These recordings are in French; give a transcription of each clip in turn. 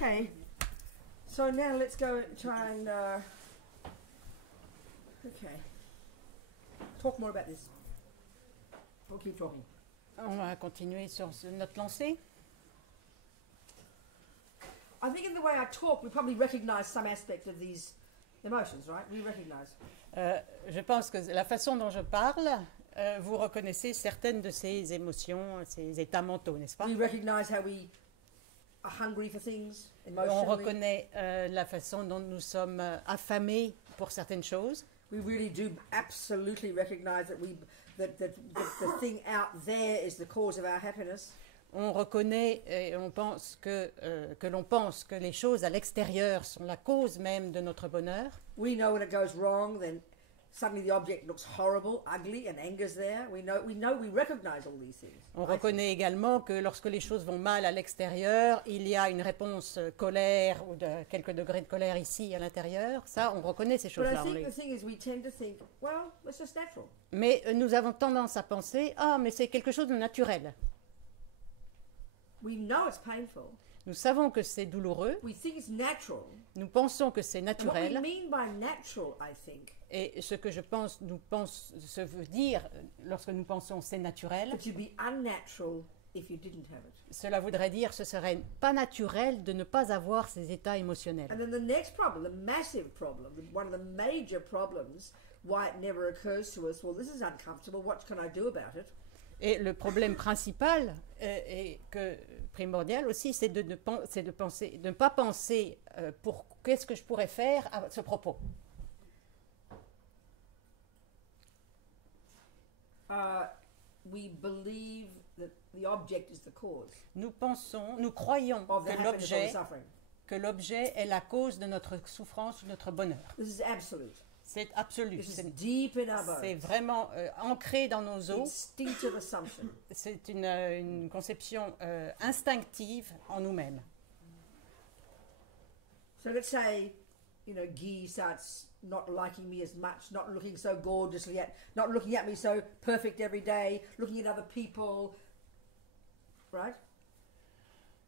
Okay. So now let's go and try and okay. Talk more about this. We'll keep talking. On va continuer sur notre lancée. I think in the way I talk, we probably recognize some aspect of these emotions, right? We recognize. Je pense que la façon dont je parle, vous reconnaissez certaines de ces émotions, ces états mentaux, n'est-ce pas? We recognize how we are hungry for things On emotionally. reconnaît la façon dont nous sommes affamés pour certaines choses. We really do absolutely recognize that the thing out there is the cause of our happiness. On reconnaît et on pense que l'on pense que les choses à l'extérieur sont la cause même de notre bonheur. We know when it goes wrong, then suddenly the object looks horrible, ugly, and anger's there. We recognize all these things. On reconnaît également que lorsque les choses vont mal à l'extérieur, il y a une réponse colère ou de quelques degrés de colère ici à l'intérieur. Ça, on reconnaît ces But I choses-là. think the thing is we tend to think, well, it's just natural. Mais nous avons tendance à penser, ah, mais c'est quelque chose de naturel. We know it's painful. Nous savons que c'est douloureux. We think it's natural. Nous pensons que c'est And what we naturel. mean by natural, I think, Et ce que ce veut dire lorsque nous pensons c'est naturel, that you'd be unnatural if you didn't have it. cela voudrait dire ce serait pas naturel de ne pas avoir ces états émotionnels. And then the next problem, the massive problem, one of the major problems, why it never occurs to us, well, this is uncomfortable, what can I do about it? Et le problème principal et primordial aussi, c'est de ne pas penser pour qu'est-ce que je pourrais faire à ce propos. We believe that the object is the cause Nous croyons of the happiness or the suffering. que l'objet est la cause de notre souffrance ou de notre bonheur. This is absolute. C'est absolu. This is deep in our C'est bones. vraiment ancré dans nos os. Instinctive assumption. C'est une conception instinctive en nous-mêmes. So let's say, Guy starts not liking me as much, not looking so gorgeously not looking at me so perfect every day, looking at other people, right?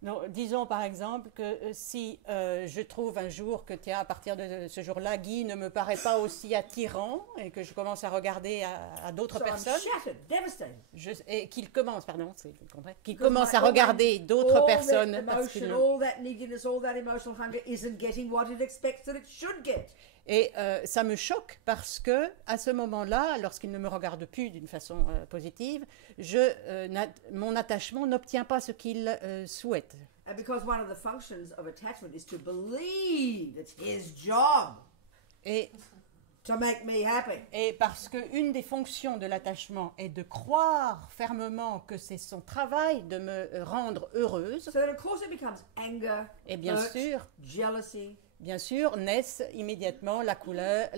Donc, disons par exemple que si je trouve un jour que tiens, à partir de ce jour-là, Guy ne me paraît pas aussi attirant et que je commence à regarder à d'autres So personnes, I'm shattered, devastated. et qu'il commence à regarder d'autres personnes All that parce qu'il emotion, all that neediness, all that emotional hunger isn't getting what it expects that it should get. Et ça me choque parce que à ce moment-là, lorsqu'il ne me regarde plus d'une façon positive, mon attachement n'obtient pas ce qu'il souhaite. And because one of the functions of attachment is to believe it's his job Et to make me happy. parce qu'une des fonctions de l'attachement est de croire fermement que c'est son travail de me rendre heureuse, So then of course it becomes anger, et bien hurt, sûr, jealousy. Bien sûr, naissent immédiatement la colère,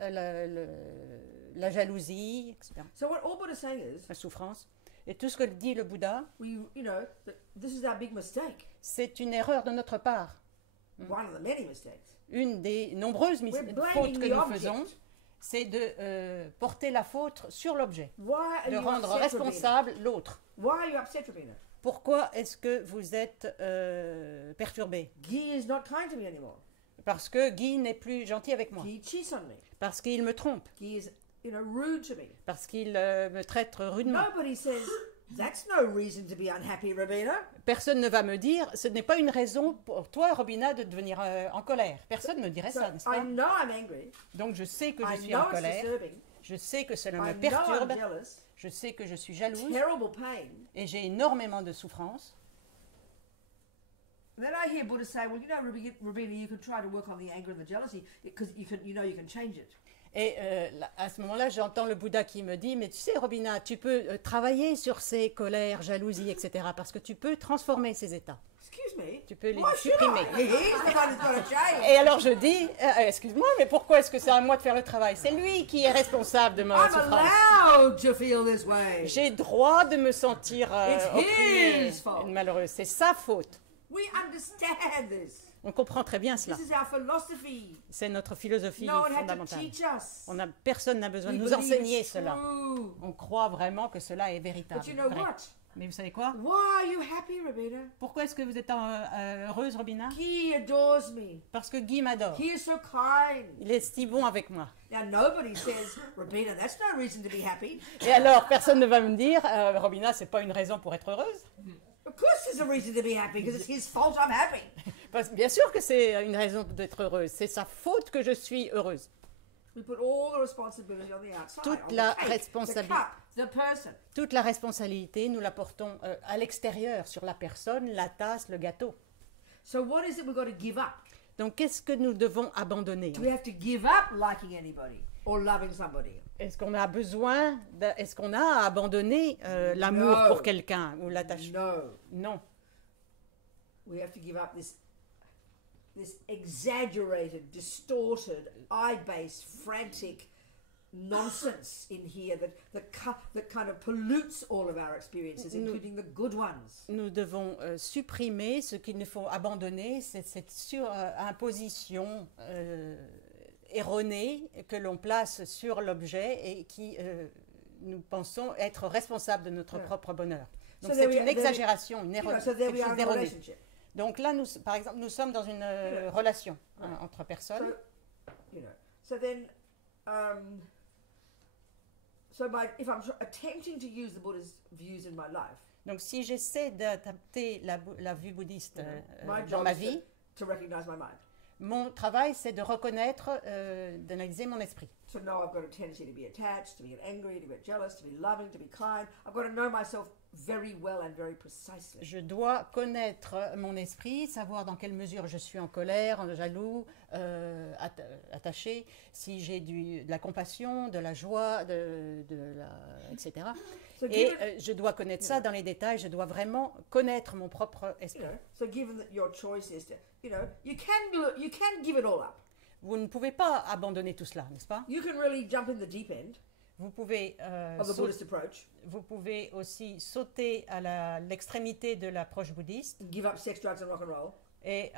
la jalousie, etc., So what all Buddha is saying is, la souffrance. Et tout ce que dit le Bouddha, that this is our big mistake. c'est une erreur de notre part. One of the many mistakes. Une des nombreuses We're blaming fautes que the nous object. faisons, c'est de porter la faute sur l'objet, Why are de you rendre upset, responsable l'autre. Robina? Why are you upset, Robina? Pourquoi est-ce que vous êtes perturbé? Guy is not kind to me anymore. Parce que Guy n'est plus gentil avec moi, Guy cheats on me. parce qu'il me trompe, Guy is, rude to me. parce qu'il me traite rudement. Nobody says, that's no reason to be unhappy, Robina. Personne ne va me dire, ce n'est pas une raison pour toi, Robina, de devenir en colère. Personne ne dirait So ça, n'est-ce I pas? know I'm angry. Donc je sais que je I suis know en it's colère, disturbing. je sais que cela I me know perturbe, I'm jealous. je sais que je suis jalouse Terrible pain. et j'ai énormément de souffrance. And then I hear Buddha say, well, Robina, you can try to work on the anger and the jealousy because you can change it. Et à ce moment-là, j'entends le Bouddha qui me dit, mais tu sais, Robina, tu peux travailler sur ces colères, jalousies, etc., parce que tu peux transformer ces états. Excuse me. Tu peux les Why should supprimer. I? He's the one who's got to change. Et alors je dis, excuse-moi, mais pourquoi est-ce que c'est à moi de faire le travail? C'est lui qui est responsable de ma I'm souffrance. allowed to feel this way. J'ai droit de me sentir It's opprimée, his fault. malheureuse. C'est sa faute. We understand this. On comprend très bien cela. This is our philosophy. C'est notre philosophie No one had to fondamentale. teach us. Personne n'a besoin We de nous believe enseigner it's cela. true. On croit vraiment que cela est véritable. But you know vrai. what? Mais vous savez quoi? Why are you happy, Robina? Pourquoi est-ce que vous êtes heureuse, Robina? Guy adores me. Parce que Guy m'adore. He is so kind. Il est si bon avec moi. Now, nobody says, Robina, that's no reason to be happy. Et alors, personne ne va me dire, Robina, c'est pas une raison pour être heureuse. Of course there's a reason to be happy, because it's his fault I'm happy. Bien sûr que c'est une raison d'être heureuse. C'est sa faute que je suis heureuse. We put all the responsibility on the outside, Toute on la the cake, responsabilité. the cup, the person. Toute la responsabilité, nous la portons à l'extérieur, sur la personne, la tasse, le gâteau. So what is it we've got to give up? Donc, qu'est-ce que nous devons abandonner? Do we have to give up liking anybody or loving somebody? Est-ce qu'on a besoin, est-ce qu'on a à abandonner l'amour No. pour quelqu'un ou l'attachement? No. Non. We have to give up this exaggerated, distorted, eye-based, frantic nonsense in here that kind of pollutes all of our experiences, including the good ones. Nous devons supprimer ce qu'il nous faut abandonner, c'est cette imposition erronée que l'on place sur l'objet et qui, nous pensons, être responsable de notre propre bonheur. Donc So c'est there une we- exagération, une You know, erreur, so there quelque we are chose in a d'erroné. relationship. Donc là, par exemple, nous sommes dans une relation entre personnes. So then, if I'm attempting to use the Buddha's views in my life, Donc si j'essaie d'adapter la vue bouddhiste my dans job ma is vie, to recognize my mind. mon travail, c'est de reconnaître, d'analyser mon esprit. To know I've got a tendency to be attached, to be angry, to be jealous, to be loving, to be kind. I've got to know myself very well and very precisely. Je dois connaître mon esprit, savoir dans quelle mesure je suis en colère, jaloux, attaché, si j'ai de la compassion, de la joie, etc. So Et given, je dois connaître ça dans les détails, je dois vraiment connaître mon propre esprit. so given that your choice is to, you can give it all up. Vous ne pouvez pas abandonner tout cela, n'est-ce pas? You can really jump in the deep end Vous pouvez, of the Buddhist approach vous pouvez aussi sauter à l'extrémité de l'approche bouddhiste and give up sex, drugs, and rock and roll. et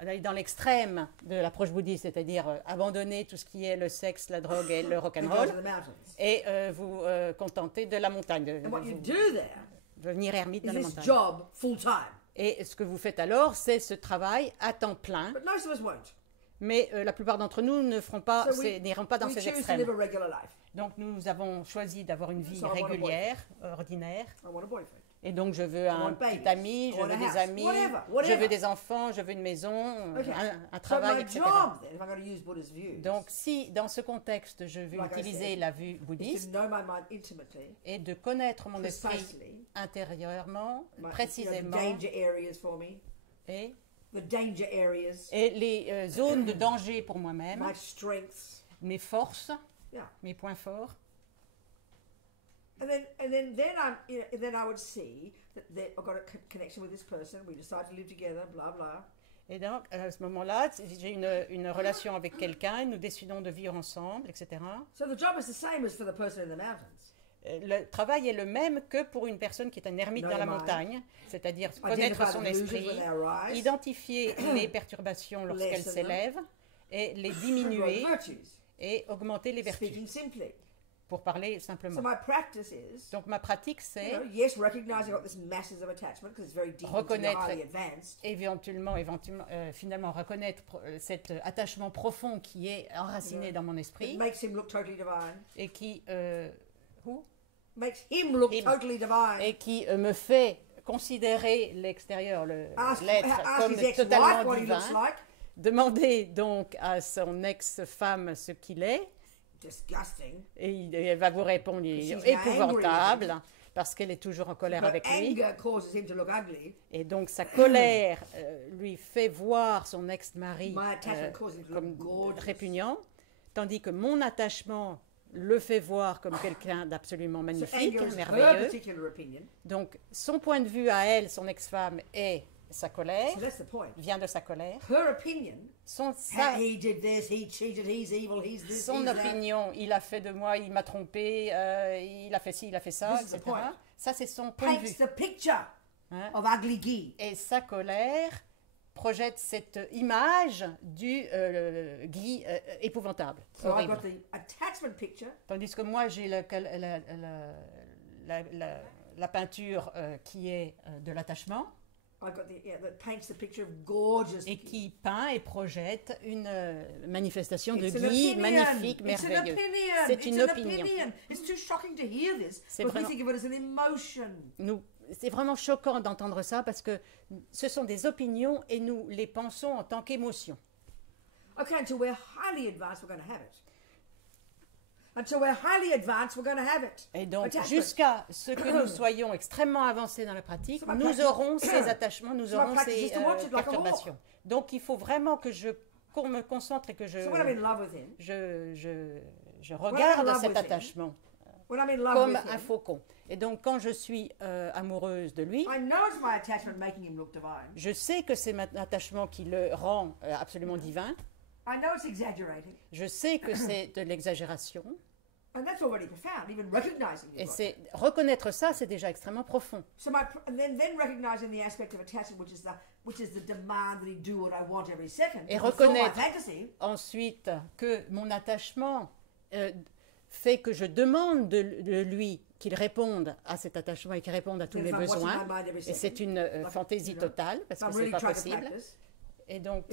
aller dans l'extrême de l'approche bouddhiste, c'est-à-dire abandonner tout ce qui est le sexe, la drogue et le And go rock'n'roll, to the mountains. et vous contenter de la montagne, de And what you vous do there devenir ermite is dans la this montagne. job full time. Et ce que vous faites alors, c'est ce travail à temps plein, But most of us won't. mais la plupart d'entre nous n'iront pas dans We ces choose to extrêmes. live a regular life. Donc nous avons choisi d'avoir une vie So I want a régulière, ordinaire. I want a boyfriend. Et donc je veux un want babies. petit ami, I je want veux a des house. amis, Whatever. je veux des enfants, je veux une maison, Okay. un So travail, my etc. job then, if I'm going to use Buddha's views, Donc si dans ce contexte je veux Like I utiliser said, la vue is to bouddhiste know my mind intimately, et de connaître mon esprit precisely, intérieurement, the précisément, danger areas for me, et the danger areas, les zones de danger pour moi-même, my strengths. mes forces, Yeah. mes points forts. And then I would see that I've got a connection with this person. We decide to live together. Blah blah. Et donc, à ce moment-là, j'ai une relation avec quelqu'un, et nous décidons de vivre ensemble, etc. So the job is the same as for the person in the mountains. Le travail est le même que pour une personne qui est un ermite dans la montagne, c'est-à-dire connaître son esprit, identifier les perturbations lorsqu'elles s'élèvent, et les diminuer et augmenter les vertus, Speaking simply. pour parler So simplement. my practice is, Donc ma pratique, c'est yes, recognizing I've got this masses of attachment because it's very deep and Reconnaître- highly advanced. finalement reconnaître cet attachement profond qui est enraciné dans mon It esprit makes him look totally divine. et qui Makes him look Him. totally divine. et qui me fait considérer l'extérieur, Ask l'être, comme his ex-wife totalement what he divin. looks like. Demandez donc à son ex-femme ce qu'il est, Disgusting. et elle va vous répondre il She's est angry épouvantable, parce qu'elle est toujours en colère Her avec lui. anger causes him to look ugly. Et donc sa colère lui fait voir son ex-mari My attachment causes him to comme look gorgeous. répugnant, tandis que mon attachement le fait voir comme quelqu'un d'absolument So magnifique, anger is her merveilleux. particular opinion. Donc son point de vue à elle, son ex-femme, est sa colère, So that's the point. vient de sa colère. Her opinion. Son He did this. He cheated. He's evil. He's this. Son he's that. opinion, il a fait de moi, il m'a trompé, il a fait ci, il a fait ça, This is the etc. point. Ça, c'est son point de Paints vue. the picture Hein. of ugly Guy. Et sa colère projette cette image du Guy épouvantable, So I've horrible. got the attachment picture, Tandis que moi, j'ai la peinture qui est de l'attachement. Et qui peint et projette une manifestation de Guy magnifique, merveilleuse. C'est une opinion. C'est vraiment choquant d'entendre ça parce que ce sont des opinions et nous les pensons en tant qu'émotions. Okay, until we're highly advanced, we're going to have it. Until we're highly advanced, we're going to have it. Et donc, jusqu'à ce que nous soyons extrêmement avancés dans la pratique, nous aurons ces attachements, nous aurons ces perturbations. Donc, il faut vraiment que qu'on me concentre et que je regarde cet attachement comme un faucon. Et donc, quand je suis amoureuse de lui, je sais que c'est mon attachement qui le rend absolument divin. Je sais que c'est de l'exagération. Et c'est reconnaître ça, c'est déjà extrêmement profond. Et reconnaître ensuite que mon attachement fait que je demande de lui qu'il réponde à cet attachement et qu'il réponde à tous mes besoins. Et c'est une fantaisie totale parce que ce n'est pas possible. Et donc,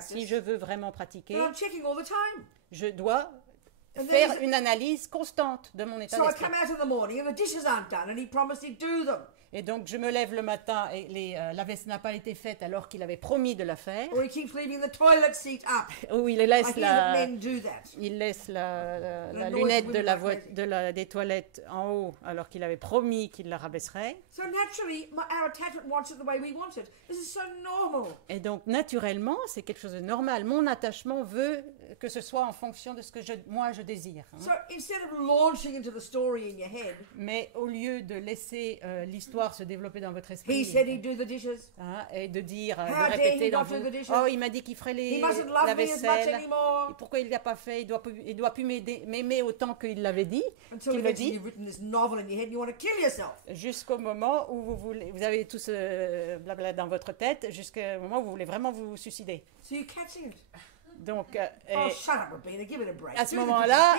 si je veux vraiment pratiquer, je dois faire une analyse constante de mon état d'esprit. Et donc, je me lève le matin et la vaisselle n'a pas été faite alors qu'il avait promis de la faire. Ou il laisse la lunette des toilettes en haut alors qu'il avait promis qu'il la rabaisserait. Et donc, naturellement, c'est quelque chose de normal. Mon attachement veut que ce soit en fonction de ce que moi je désire. Mais au lieu de laisser l'histoire se développer dans votre esprit et de dire, de répéter dans vous, oh, il m'a dit qu'il ferait la vaisselle, et pourquoi il ne l'a pas fait, il doit plus m'aimer autant qu'il l'avait dit, jusqu'au moment où vous avez tout ce blabla dans votre tête, jusqu'au moment où vous voulez vraiment vous suicider. Donc, à ce moment-là,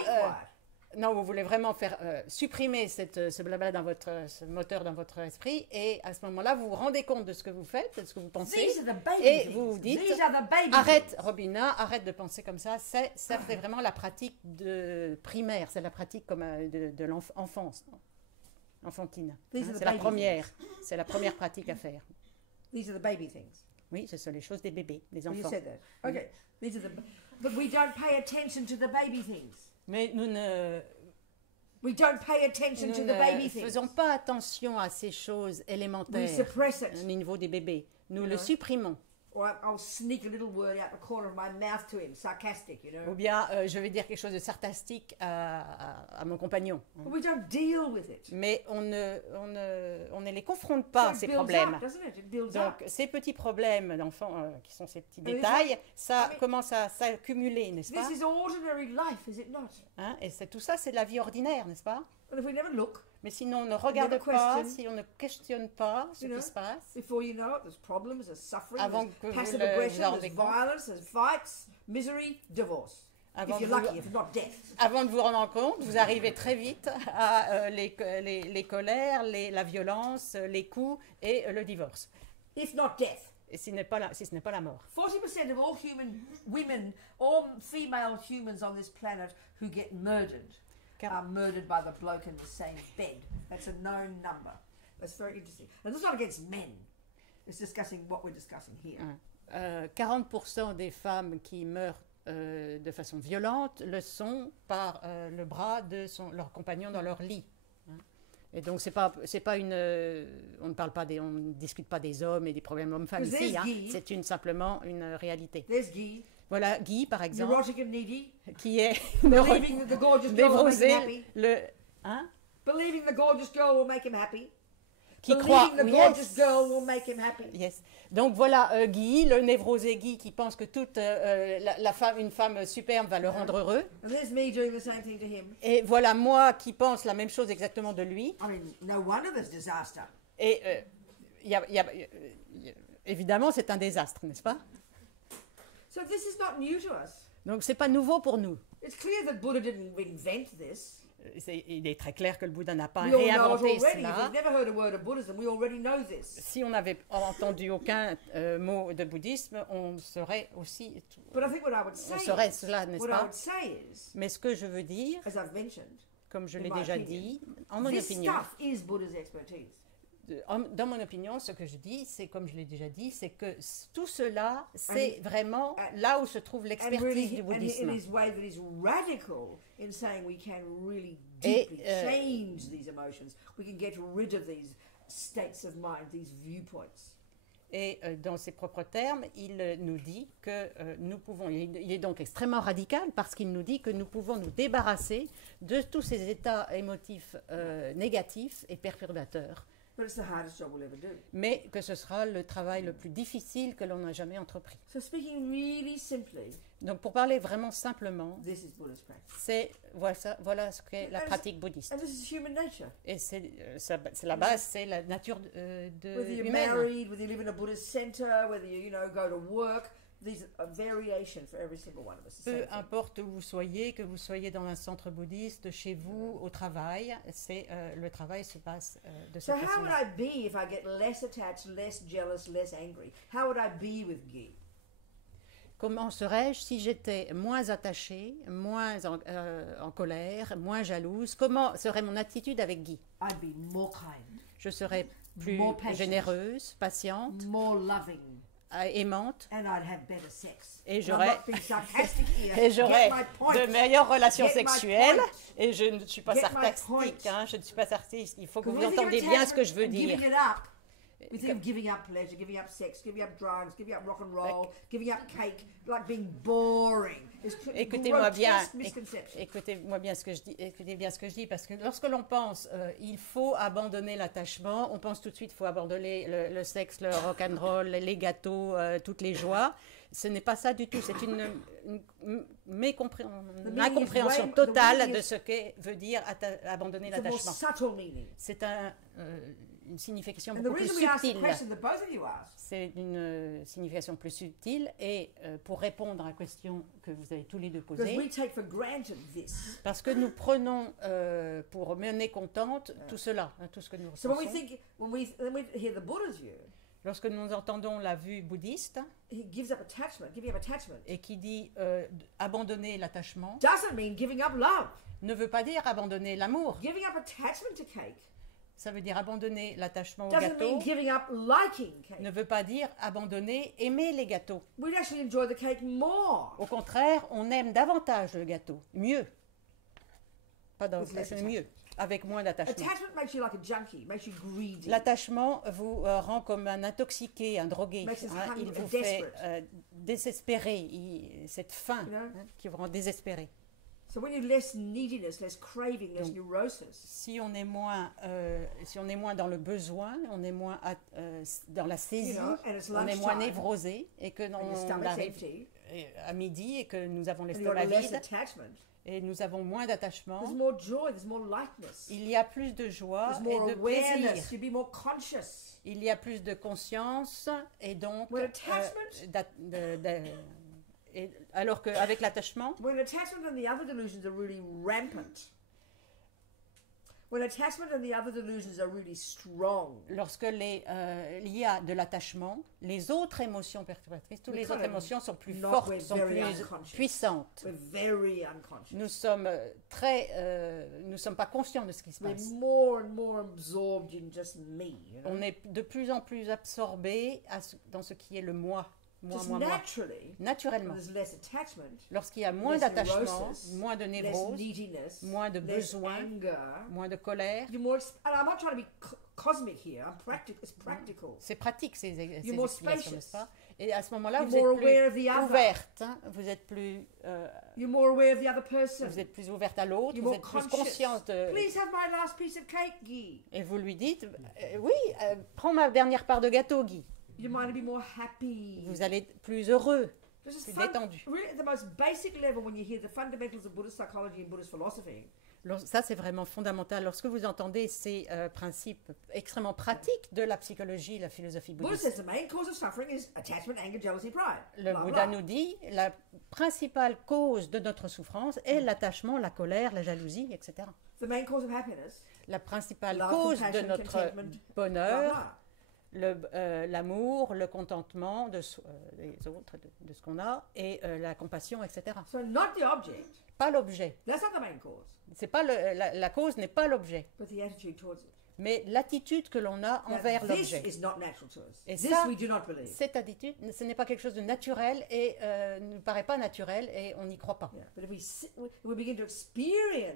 non, vous voulez vraiment faire supprimer ce blabla dans ce moteur dans votre esprit, et à ce moment-là, vous vous rendez compte de ce que vous faites, de ce que vous pensez, et vous vous dites, arrête Robina, arrête de penser comme ça, c'est vraiment la pratique primaire, c'est la pratique comme de l'enfance, enfantine. C'est la première pratique à faire. These are the baby things. Oui, ce sont les choses des bébés, des enfants. You said that. Okay. But we don't pay attention to the baby things. Mais nous ne faisons pas attention à ces choses élémentaires au niveau des bébés. Nous le supprimons. Ou bien je vais dire quelque chose de sarcastique à mon compagnon. Mais on ne les confronte pas, ces problèmes. Donc ces petits problèmes d'enfants, qui sont ces petits détails, ça commence à s'accumuler, n'est-ce pas? Et tout ça, c'est de la vie ordinaire, n'est-ce pas? Mais si on ne regarde pas, si on ne questionne pas ce qui se passe, avant que vous le rendez compte, avant de vous rendre compte, vous arrivez très vite à les colères, la violence, les coups et le divorce. Et si ce n'est pas la mort. 40% of all female humans on this planet who get murdered are murdered by the bloke in the same bed. That's a known number. That's very interesting. And this is not against men. It's discussing what we're discussing here. 40% des femmes qui meurent de façon violente le sont par le bras de leur compagnon dans leur lit. Et donc c'est pas une on ne discute pas des hommes et des problèmes hommes-femmes ici. C'est simplement une réalité. Voilà, Guy, par exemple, qui est névrosé, Believing the gorgeous girl will make him happy. Qui croit, the gorgeous girl will make him happy. Yes. Donc voilà, Guy, le névrosé Guy, qui pense que toute une femme superbe va le rendre heureux. And there's me doing the same thing to him. Et voilà moi qui pense la même chose exactement de lui. I mean, no wonder there's disaster. Et évidemment, c'est un désastre, n'est-ce pas? So this is not new to us. Donc c'est pas nouveau pour nous. It's clear that Buddha didn't invent this. Il est très clair que le Bouddha n'a pas réinventé cela. Si on n'avait entendu aucun mot de bouddhisme, on serait aussi... on serait cela, n'est-ce pas? Mais ce que je veux dire, comme je l'ai déjà dit, en mon opinion... Dans mon opinion, ce que je dis, c'est comme je l'ai déjà dit, c'est que tout cela, c'est vraiment là où se trouve l'expertise du bouddhisme. Et dans ses propres termes, il nous dit que nous pouvons, il est donc extrêmement radical parce qu'il nous dit que nous pouvons nous débarrasser de tous ces états émotifs négatifs et perturbateurs. Mais que ce sera le travail le plus difficile que l'on a jamais entrepris. Donc pour parler vraiment simplement, c'est voilà ce qu'est la pratique bouddhiste. Et c'est la base, c'est la nature humaine. Peu importe où vous soyez, que vous soyez dans un centre bouddhiste, chez vous, au travail, le travail se passe de cette façon. So how would I be if I get less attached, less jealous, less angry? How would I be with Guy? Comment serais-je si j'étais moins attachée, moins en colère, moins jalouse? Comment serait mon attitude avec Guy? I'd be more kind. Je serais plus généreuse, patiente, more loving. Aimante, et j'aurais de meilleures relations sexuelles, et je ne suis pas sarcastique, je ne suis pas sarcastique, il faut que vous entendiez bien ce que je veux dire. We think of giving up pleasure, giving up sex, giving up drugs, giving up rock and roll, giving up cake, like being boring. Écoutez-moi bien ce que je dis. Écoutez bien ce que je dis, parce que lorsque l'on pense il faut abandonner l'attachement, on pense tout de suite il faut abandonner le sexe, le rock and roll, les gâteaux, toutes les joies. Ce n'est pas ça du tout. C'est une incompréhension totale de ce que veut dire abandonner l'attachement. C'est une signification beaucoup plus subtile. C'est une signification plus subtile et pour répondre à la question que vous avez tous les deux posée, parce que nous prenons pour mener compte tout cela, tout ce que nous ressentons. Lorsque nous entendons la vue bouddhiste et qui dit abandonner l'attachement, ne veut pas dire abandonner l'amour. Ça veut dire abandonner l'attachement au gâteau. Ne veut pas dire abandonner, aimer les gâteaux. Au contraire, on aime davantage le gâteau. Mieux. Pas davantage, mieux. Avec moins d'attachement. L'attachement vous rend comme un intoxiqué, un drogué. Il vous fait désespérer. Cette faim qui vous rend désespéré. Si on est moins dans le besoin, on est moins dans la saisie, on est moins névrosé et que on arrive à midi et que nous avons l'estomac vide et nous avons moins d'attachement, il y a plus de joie et de plaisir. Il y a plus de conscience et donc alors qu'avec l'attachement, lorsque il y a de l'attachement, les autres émotions perturbatrices, toutes les autres émotions sont plus fortes, sont plus puissantes. Nous ne sommes pas conscients de ce qui se passe. On est de plus en plus absorbé dans ce qui est le moi. Moi. Naturellement, lorsqu'il y a moins d'attachement, moins de névrose, moins de besoin, moins de colère, c'est pratique ces explications, n'est-ce pas? Et à ce moment-là, vous êtes plus ouverte, vous êtes plus ouverte à l'autre, vous êtes plus consciente de... Et vous lui dites, oui, prends ma dernière part de gâteau, Guy. Vous allez être plus heureux, plus détendu. Ça, c'est vraiment fondamental. Lorsque vous entendez ces principes extrêmement pratiques de la psychologie, la philosophie bouddhiste, le Bouddha nous dit la principale cause de notre souffrance est l'attachement, la colère, la jalousie, etc. The main cause of happiness. La principale cause de notre bonheur, l'amour, le contentement des autres, de ce qu'on a, et la compassion, etc. So not the object. Pas l'objet. That's not the main cause. C'est pas la cause n'est pas l'objet. But the attitude towards it. Mais l'attitude que l'on a envers l'objet. Et ça, cette attitude, ce n'est pas quelque chose de naturel et ne nous paraît pas naturel et on n'y croit pas.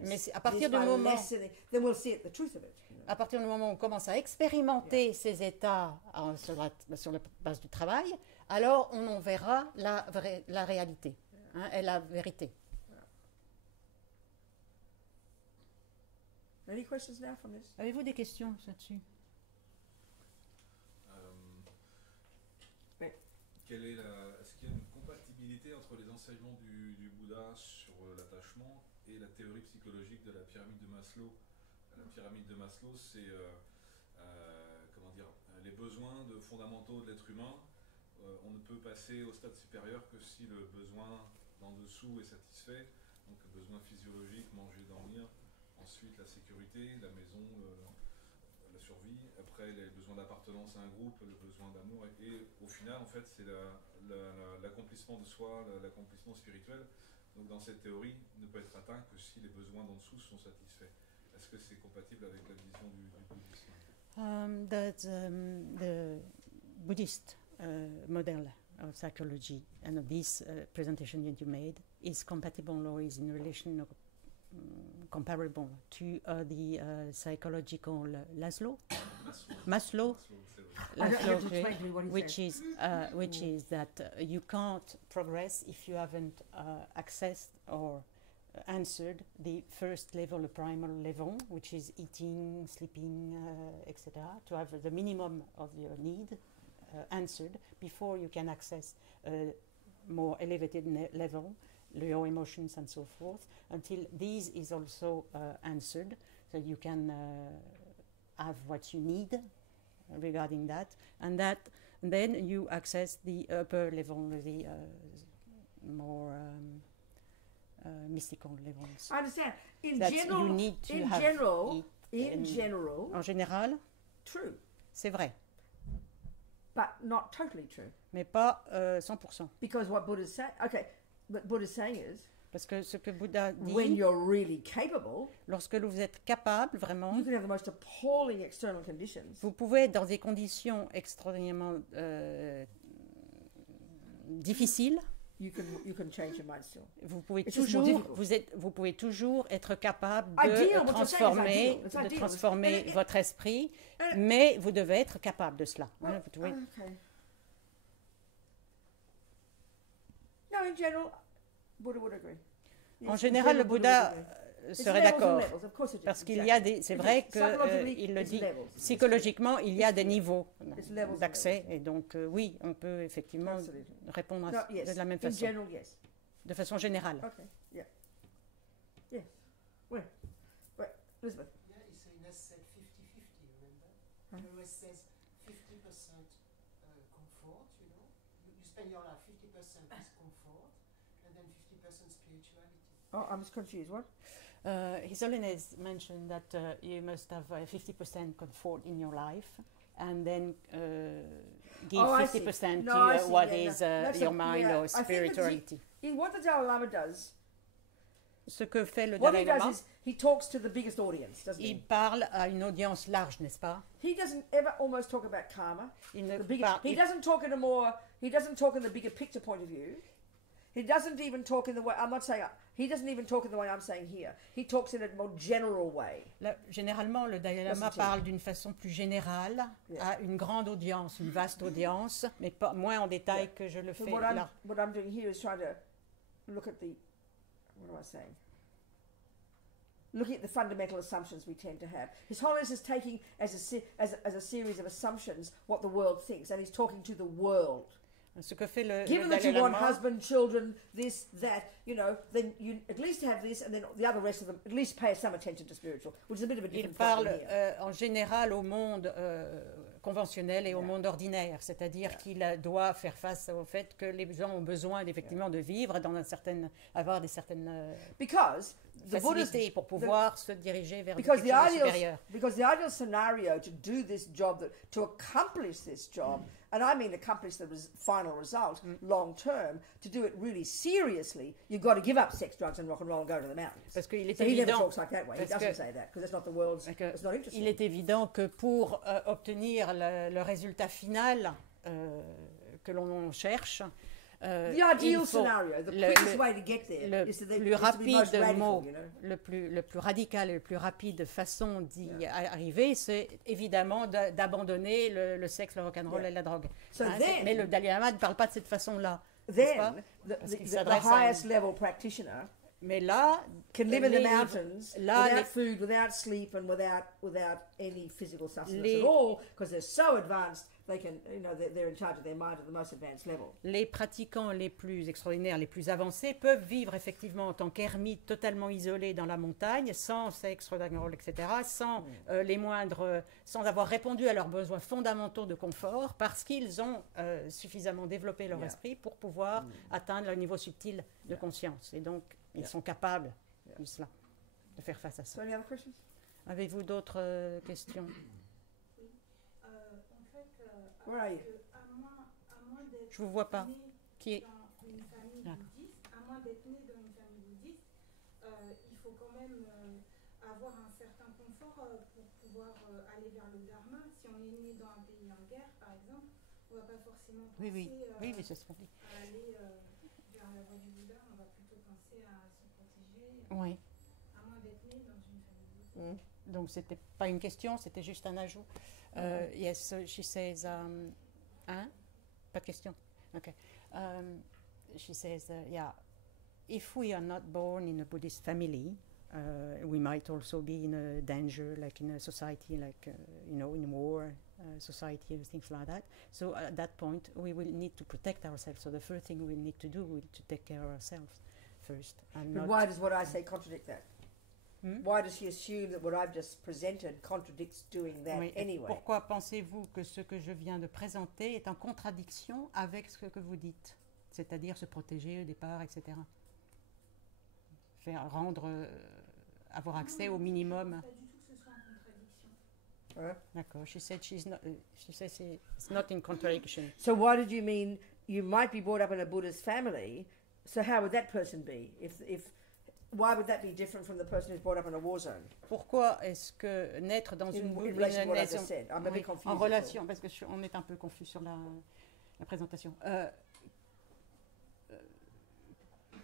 Mais à partir du moment, où on commence à expérimenter ces états sur la base du travail, alors on en verra la réalité et la vérité. Any questions now from this? Avez-vous des questions là-dessus? Est-ce qu'il y a une compatibilité entre les enseignements du Bouddha sur l'attachement et la théorie psychologique de la pyramide de Maslow? La pyramide de Maslow, c'est les besoins fondamentaux de l'être humain. On ne peut passer au stade supérieur que si le besoin d'en dessous est satisfait. Donc le besoin physiologique, manger, dormir. Ensuite, la sécurité, la maison, la survie. Après, les besoins d'appartenance à un groupe, le besoin d'amour. Et au final, en fait, c'est l'accomplissement de soi, l'accomplissement spirituel. Donc, dans cette théorie, ne peut être atteint que si les besoins d'en dessous sont satisfaits. Est-ce que c'est compatible avec la vision du bouddhisme? The Buddhist model of psychology and of this presentation that you made is compatible or is in relation comparable to the psychological Maslow, which is that you can't progress if you haven't accessed or answered the first level, the primal level, which is eating, sleeping, etc., to have the minimum of your need answered before you can access a more elevated level, your emotions and so forth, until this is also answered, so you can have what you need regarding that, and then you access the upper level, the more mystical levels. I understand. In general, en général, true. C'est vrai. But not totally true. Mais pas 100%. Because what Buddha's saying, okay, what Buddha's saying is, parce que ce que Bouddha dit, when you're really capable, lorsque vous êtes capable vraiment, you can have the most appalling external conditions. Vous pouvez être dans des conditions extraordinairement difficiles. You can change your mind still. Vous pouvez toujours être capable de transformer votre esprit, mais vous devez être capable de cela. Okay. No, in general, Buddha would agree. En général, le Bouddha serait d'accord, parce qu'il y a c'est vrai qu'il le dit, psychologiquement, il y a des niveaux d'accès, et donc oui, on peut effectivement répondre de la même façon, de façon générale. Okay. Yeah. Yes. Where? Elizabeth. Yeah, Ines said 50-50, remember? He always says 50% comfort, you know? You spend your life 50% with comfort, and then 50% spirituality. Oh, I'm just confused. What? His Holiness mentioned that you must have 50% comfort in your life, and then give 50% to what is your mind or spirituality. What the Dalai Lama does, ce que fait le what Dalai he does Lama, is he talks to the biggest audience, doesn't il he? parle à une audience large, n'est-ce pas? He doesn't ever almost talk about karma. Il ne He doesn't talk in a more. He doesn't talk in the bigger picture point of view. He doesn't even talk in the way, I'm not saying, he doesn't even talk in the way I'm saying here. He talks in a more general way. Généralement, le Dalai Lama parle d'une façon plus générale à une grande audience, une vaste audience, mais pas, moins en détail que je le fais là. What I'm doing here is trying to look at the, what am I saying? Looking at the fundamental assumptions we tend to have. His Holiness is taking as a series of assumptions what the world thinks, and he's talking to the world. Ce que fait le Given that you want husband, children, this, that, you know, then you at least have this, and then the other rest of them at least pay some attention to spiritual, which is a bit of a different point. Il parle en général au monde conventionnel et au monde ordinaire, c'est-à-dire qu'il doit faire face au fait que les gens ont besoin effectivement de vivre dans avoir des certaines. Because facilité pour pouvoir se diriger vers quelque chose de supérieur. Because the ideal scenario to do this job, to accomplish this job, and I mean accomplish the final result long term, to do it really seriously, you've got to give up sex, drugs and rock and roll and go to the mountains. Parce qu'il est so évident, he never talks like that way. He doesn't say that because that's not the world's. It's not interesting. Il est évident que pour obtenir le résultat final que l'on cherche, the ideal scenario, the quickest way to get there, is to be most radical, you know? le plus radical et le plus rapide façon d'y arriver, c'est évidemment d'abandonner le sexe, le rock'n'roll et la drogue. So mais le Dalai Lama ne parle pas de cette façon-là. Then the highest level practitioner can live in the mountains without food, without sleep, and without any physical sustenance at all, because they're so advanced. They can, they're in charge of their mind at the most advanced level. Les pratiquants les plus extraordinaires, les plus avancés, peuvent vivre effectivement en tant qu'ermites totalement isolés dans la montagne, sans sexe, rock'n'roll, etc., sans sans avoir répondu à leurs besoins fondamentaux de confort, parce qu'ils ont suffisamment développé leur esprit pour pouvoir atteindre le niveau subtil de conscience. Et donc, ils sont capables de cela, de faire face à ça. Avez-vous d'autres questions? Je vous vois pas. Qui est À moins d'être né dans une famille bouddhiste, il faut quand même avoir un certain confort pour pouvoir aller vers le dharma. Si on est né dans un pays en guerre, par exemple, on ne va pas forcément penser à aller vers la voie du Bouddha. On va plutôt penser à se protéger. Oui. À moins d'être né dans une famille bouddhiste. Donc c'était pas une question, c'était juste un ajout. Yes, so she says, pas de question. Okay. She says, if we are not born in a Buddhist family, we might also be in a danger, like in a society, like, in war society, things like that. So at that point, we will need to protect ourselves. So the first thing we need to do is to take care of ourselves first. But why does what I say contradict that? Why does she assume that what I've just presented contradicts doing that anyway? Pourquoi pensez-vous que ce que je viens de présenter est en contradiction avec ce que vous dites? C'est-à-dire se protéger au départ, etc. Avoir accès au minimum. Pas du tout que ce soit en contradiction. D'accord. She said she says it's not in contradiction. So why did you mean you might be brought up in a Buddhist family? So how would that person be? Why would that be different from the person who's brought up in a war zone? Pourquoi est-ce que naître dans une nation en relation, parce que on est un peu confus sur la présentation.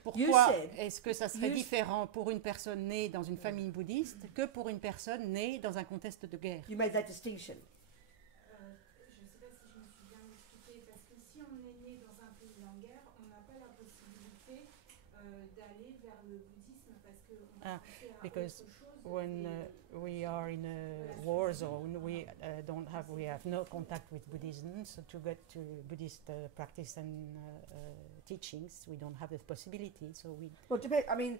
Pourquoi est-ce que ça serait différent pour une personne née dans une famille bouddhiste que pour une personne née dans un contexte de guerre? You made that distinction. Je ne sais pas si je me suis bien expliquée, parce que si on est né dans un pays en guerre, on n'a pas la possibilité d'aller vers le bouddhisme, parce que because when we are in a war zone, we have no contact with Buddhism, so to get to Buddhist practice and teachings, we don't have this possibility. So we. Well, I mean.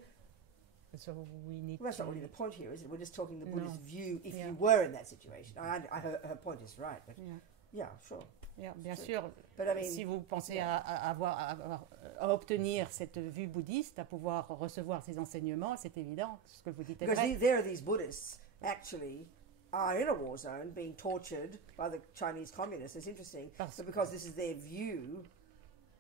So we need. Well, that's not really the point here, is it? We're just talking the Buddhist view. If you were in that situation, her point is right, but yeah, sure. Bien sûr, si vous pensez à obtenir cette vue bouddhiste, à pouvoir recevoir ces enseignements, c'est évident, ce que vous dites est vrai. Because there are these Buddhists, actually, are in a war zone, being tortured by the Chinese communists. It's interesting, but because this is their view,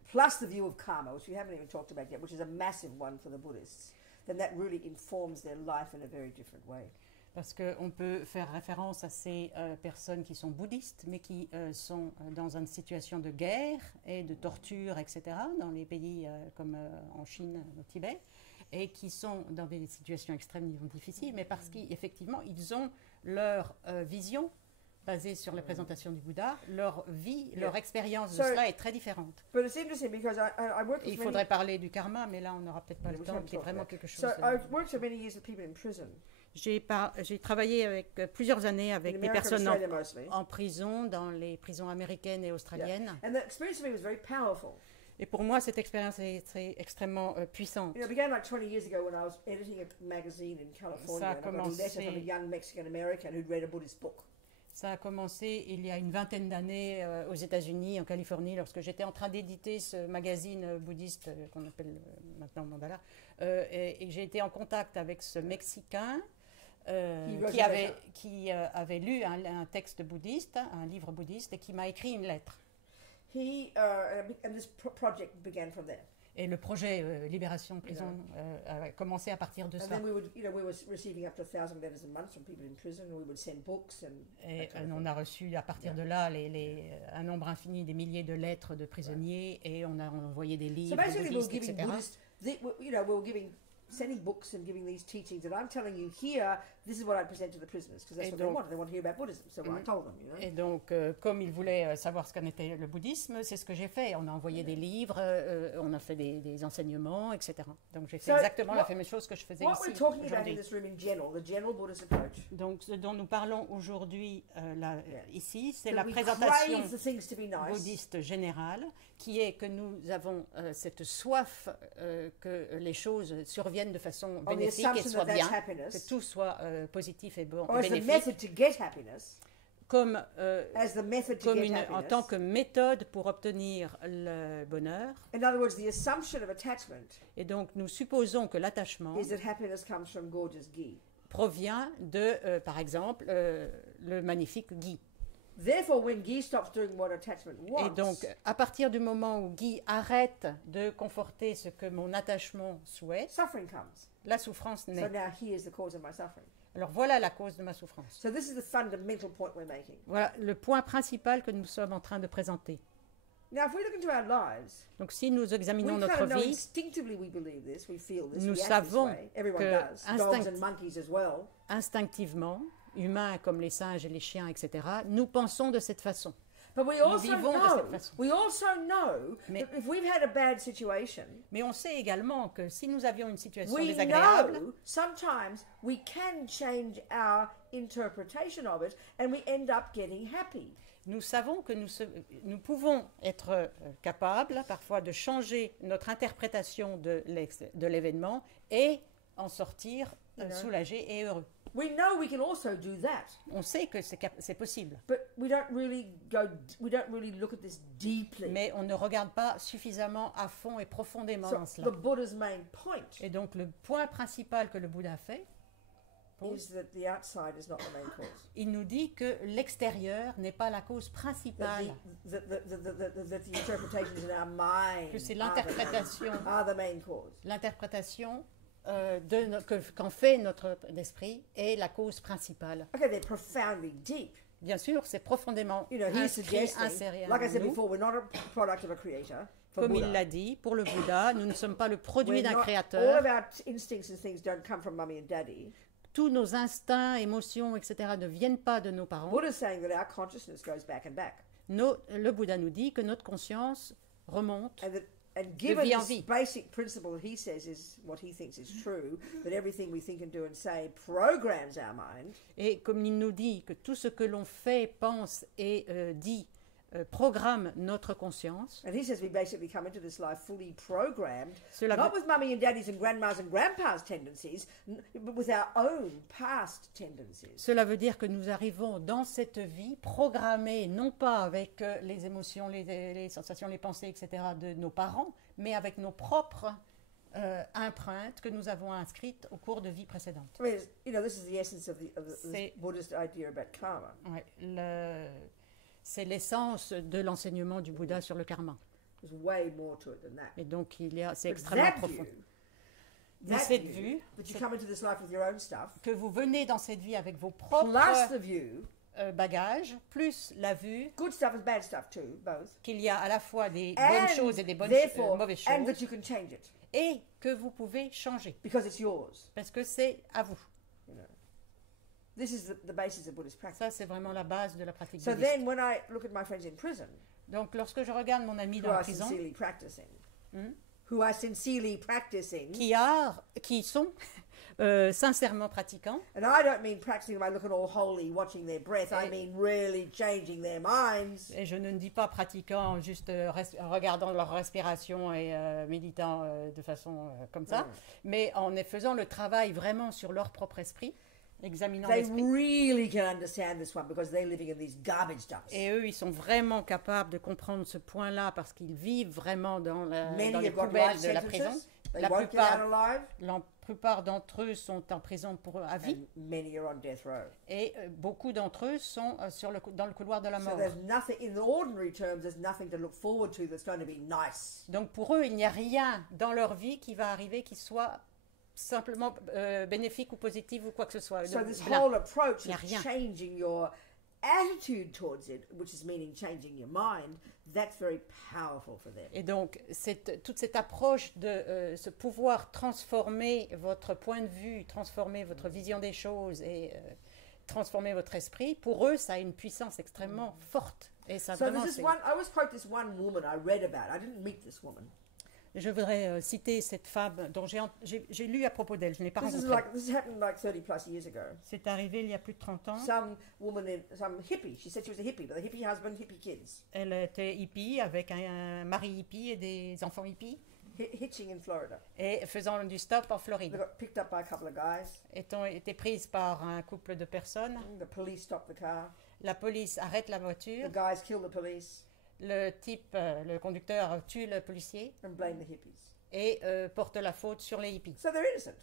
plus the view of karma, which we haven't even talked about yet, which is a massive one for the Buddhists, then that really informs their life in a very different way. Parce qu'on peut faire référence à ces personnes qui sont bouddhistes, mais qui sont dans une situation de guerre et de torture, etc., dans les pays comme en Chine, au Tibet, et qui sont dans des situations extrêmement difficiles, mais parce qu'effectivement, ils ont leur vision basée sur la présentation du Bouddha, leur vie, leur expérience de cela est très différente. Il faudrait parler du karma, mais là, on n'aura peut-être pas le temps, qui est vraiment quelque chose... J'ai travaillé avec plusieurs années avec des personnes en prison, dans les prisons américaines et australiennes. Et pour moi, cette expérience est extrêmement puissante. Ça a commencé Ça a commencé il y a une vingtaine d'années aux États-Unis, en Californie, lorsque j'étais en train d'éditer ce magazine bouddhiste qu'on appelle maintenant Mandala. Et j'ai été en contact avec ce Mexicain qui avait lu un texte bouddhiste, un livre bouddhiste, et qui m'a écrit une lettre. And this project began from there. Et le projet Libération Prison a commencé à partir de ça. Et on a reçu à partir de là un nombre infini, des milliers de lettres de prisonniers, et on a envoyé des livres bouddhistes, etc. Sending books and giving these teachings, and I'm telling you here, this is what I present to the prisoners, because that's what they want. They want to hear about Buddhism, so I told them, you know. Et donc, comme ils voulaient savoir ce qu'en était le bouddhisme, c'est ce que j'ai fait. On a envoyé des livres, on a fait des enseignements, etc. Donc, j'ai fait exactement la même chose que je faisais ici aujourd'hui. Donc, ce dont nous parlons aujourd'hui ici, c'est la présentation bouddhiste générale, qui est que nous avons cette soif que les choses surviennent de façon bénéfique et soient bien, que tout soit positif et bon, bénéfique, comme en tant que méthode pour obtenir le bonheur. Et donc nous supposons que l'attachement provient de, par exemple, le magnifique ghee. Therefore, when ghee stops doing what attachment wants, et donc, à partir du moment où ghee arrête de conforter ce que mon attachement souhaite, suffering comes. La souffrance naît. So now he is the cause of my suffering. Alors voilà la cause de ma souffrance. So this is the fundamental point we're making. Voilà le point principal que nous sommes en train de présenter. Now, if we look into our lives, donc si nous examinons notre vie, nous savons que instinctivement, humains comme les singes et les chiens, etc., nous pensons de cette façon. Nous vivons de cette façon. Mais on sait également que si nous avions une situation désagréable, sometimes we can change our interpretation of it and we end up getting happy. Nous savons que nous pouvons être capables parfois de changer notre interprétation de l'événement et en sortir soulagés et heureux. We know we can also do that. On sait que c'est possible. But we don't really look at this deeply. Mais on ne regarde pas suffisamment à fond et profondément dans cela. The Buddha's main point. Et donc le point principal que le Bouddha fait, il nous dit que l'extérieur n'est pas la cause principale. Que c'est l'interprétation qu'en fait notre esprit est la cause principale. Okay, they're profoundly deep. Bien sûr, c'est profondément inséré à nous. Comme il l'a dit, pour le Bouddha, nous ne sommes pas le produit d'un créateur. Tous nos instincts, émotions, etc. ne viennent pas de nos parents. Le Bouddha nous dit que notre conscience remonte and given this basic principle that he says is what he thinks is true, that everything we think and do and say programs our mind. Et comme il nous dit que tout ce que l'on fait, pense et dit programme notre conscience. And he says we basically come into this life fully programmed, not with mummy and daddies and grandmas and grandpas tendencies, but with our own past tendencies. Cela veut dire que nous arrivons dans cette vie programmés, non pas avec les émotions, les sensations, les pensées, etc. de nos parents, mais avec nos propres empreintes que nous avons inscrites au cours de vies précédentes. I mean, you know, this is the essence of the Buddhist idea about karma. Ouais, c'est l'essence de l'enseignement du Bouddha sur le karma. Et donc, c'est extrêmement profond. De cette vue, que vous venez dans cette vie avec vos propres bagages, plus la vue qu'il y a à la fois des bonnes choses et des mauvaises choses, et que vous pouvez changer, parce que c'est à vous. This is the basis of Buddhist practice. Ça, c'est vraiment la base de la pratique bouddhiste. So then, when I look at my friends in prison, donc, lorsque je regarde mon ami dans la prison, who are sincerely practicing, qui sont sincèrement pratiquants, and I don't mean practicing by looking all holy, watching their breath. I mean really changing their minds. Et je ne dis pas pratiquant juste regardant leur respiration et méditant de façon comme ça, mais en faisant le travail vraiment sur leur propre esprit. examinant they l'esprit. really can understand this one because they're living in these garbage dumps. Et eux, ils sont vraiment capables de comprendre ce point-là parce qu'ils vivent vraiment dans les Many have got poubelles life de la prison. sentences. They La won't get plupart, out alive. la plupart d'entre eux sont en prison à vie. And many are on death row. Et beaucoup d'entre eux sont dans le couloir de la So mort. there's nothing, in the ordinary terms, there's nothing to look forward to that's going to be nice. Donc pour eux, il n'y a rien dans leur vie qui va arriver qui soit simplement bénéfique ou positif ou quoi que ce soit. So Donc, this là, whole approach y a of rien. changing your attitude towards it, which is meaning changing your mind, that's very powerful for them. Et donc, toute cette approche de ce pouvoir transformer votre point de vue, transformer votre vision des choses et transformer votre esprit, pour eux, ça a une puissance extrêmement forte. Et ça So vraiment, there's this one, I always quote this one woman I read about. I didn't meet this woman. je voudrais citer cette femme dont j'ai lu à propos d'elle, je ne l'ai pas This rencontrée. has happened like 30 plus years ago. C'est arrivé il y a plus de 30 ans. Some woman, some hippie, she said she was a hippie, with a hippie husband, hippie kids, Elle était hippie avec un mari hippie et des enfants hippies hitching in Florida. et faisant du stop en They Floride. got picked up by a couple of guys. Étant été prise par un couple de personnes, The police stopped the car. la police arrête la The voiture, guys kill the police le conducteur tue le policier and blame the hippies. et porte la faute sur les hippies. So they're innocent.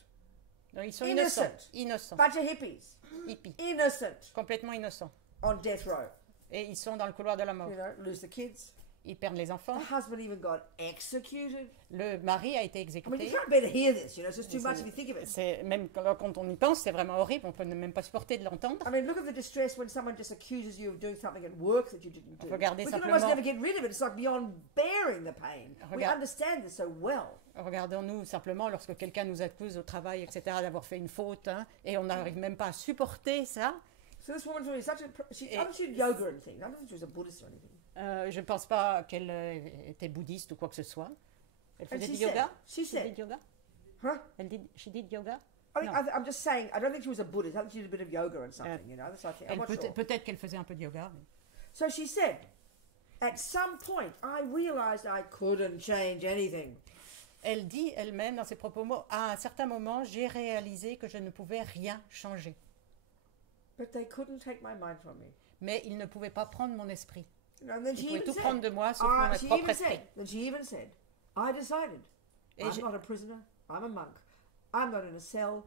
Donc, ils sont Innocent. innocents, Bunch of hippies, hippies, innocent, complètement innocents. on death row. Et ils sont dans le couloir de la mort. You know, lose the kids. Ils perdent les enfants. The husband even got executed. Le mari a été I mean, you exécuté. can't bear to hear this. You know, it's just too much if you think of it. C'est même quand on y pense, c'est vraiment horrible. On peut même pas supporter de l'entendre. I mean, look at the distress when someone just accuses you of doing something at work that you didn't do. Regardez We can simplement- almost never get rid of it. It's like beyond bearing the pain. We Regarde- understand this so well. Regardons-nous simplement lorsque quelqu'un nous accuse au travail, etc., d'avoir fait une faute, hein, et on n'arrive même pas à supporter ça. So this woman's really such a... I Et- don't think she did yoga and things. I don't think she was a Buddhist or anything. Je ne pense pas qu'elle était bouddhiste ou quoi que ce soit. Elle And faisait she du said, yoga. she She said, did yoga. huh? She did yoga. I think, No. I'm just saying, I don't think she was a Buddhist. I think she did a bit of yoga and something, you know. That's what I think. I'm not sure. Peut-être qu'elle faisait un peu de yoga. Mais... So she said, at some point, I realized I couldn't change anything. Elle dit elle-même dans ses propos mots, à un certain moment, j'ai réalisé que je ne pouvais rien changer. But they couldn't take my mind from me. Mais ils ne pouvaient pas prendre mon esprit. You know, and then Ils she pouvaient even tout said, prendre de moi, sauf mon she propre even esprit. said, then she even said, I decided, Et I'm j'ai- not a prisoner, I'm a monk. I'm not in a cell,